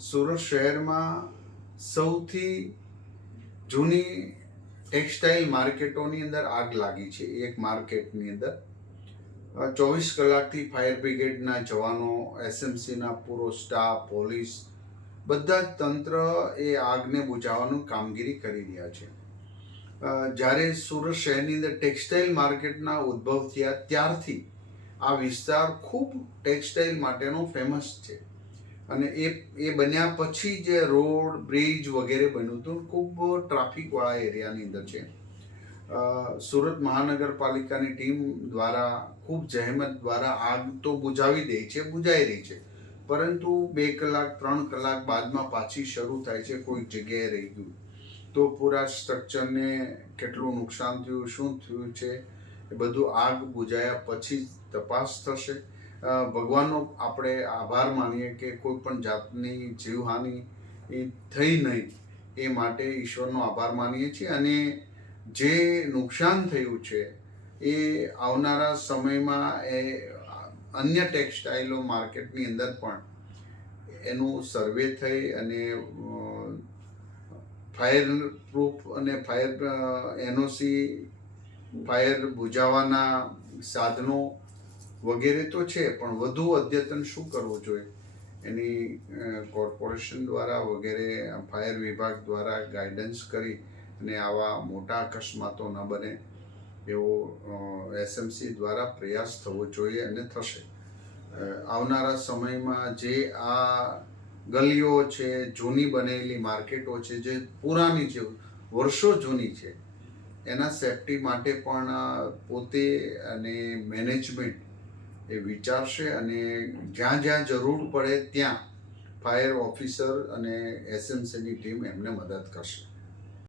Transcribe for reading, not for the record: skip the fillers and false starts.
સુરત શહેરમાં સૌથી જૂની ટેક્સટાઇલ માર્કેટોની અંદર આગ લાગી છે. એક માર્કેટની અંદર 24 કલાકથી ફાયર બ્રિગેડના જવાનો, એસએમસીના પૂરો સ્ટાફ, પોલીસ બધા જ તંત્ર એ આગને બુઝાવવાનું કામગીરી કરી રહ્યા છે. જ્યારે સુરત શહેરની અંદર ટેક્સટાઇલ માર્કેટના ઉદ્ભવ થયા ત્યારથી આ વિસ્તાર ખૂબ ટેક્સટાઇલ માટેનો ફેમસ છે. અને એ બન્યા પછી જે રોડ, બ્રિજ વગેરે બન્યું હતું, ખૂબ ટ્રાફિકવાળા એરિયાની અંદર છે. સુરત મહાનગરપાલિકાની ટીમ દ્વારા ખૂબ જહેમત દ્વારા આગ તો બુઝાવી દે છે, બુઝાઈ રહી છે, પરંતુ 2 કલાક 3 કલાક બાદમાં પાછી શરૂ થાય છે. કોઈક જગ્યાએ રહી ગયું તો પૂરા સ્ટ્રક્ચરને કેટલું નુકસાન થયું, શું થયું છે, એ બધું આગ બુઝાયા પછી તપાસ થશે. ભગવાનનો આપણે આભાર માનીએ કે કોઈ પણ જાતની જીવહાનિ થઈ નહીં, એ માટે ઈશ્વરનો આભાર માનીએ છીએ. અને જે નુકસાન થયું છે એ આવનારા સમયમાં એ અન્ય ટેક્સટાઇલો માર્કેટની અંદર પણ એનું સર્વે થઈ અને ફાયર પ્રૂફ અને ફાયર એનઓસી, ફાયર બુઝાવવાના સાધનો વગેરે તો છે, પણ વધુ અદ્યતન શું કરવું જોઈએ એની કોર્પોરેશન દ્વારા વગેરે ફાયર વિભાગ દ્વારા ગાઈડન્સ કરી અને આવા મોટા અકસ્માતો ન બને એવો એસએમસી દ્વારા પ્રયાસ થવો જોઈએ અને થશે. આવનારા સમયમાં જે આ ગલીઓ છે, જૂની બનેલી માર્કેટો છે, જે પુરાની છે, વર્ષો જૂની છે, એના સેફટી માટે પણ પોતે અને મેનેજમેન્ટ એ વિચારશે અને જ્યાં જ્યાં જરૂર પડે ત્યાં ફાયર ઓફિસર અને એસએમસીની ટીમ એમને મદદ કરશે.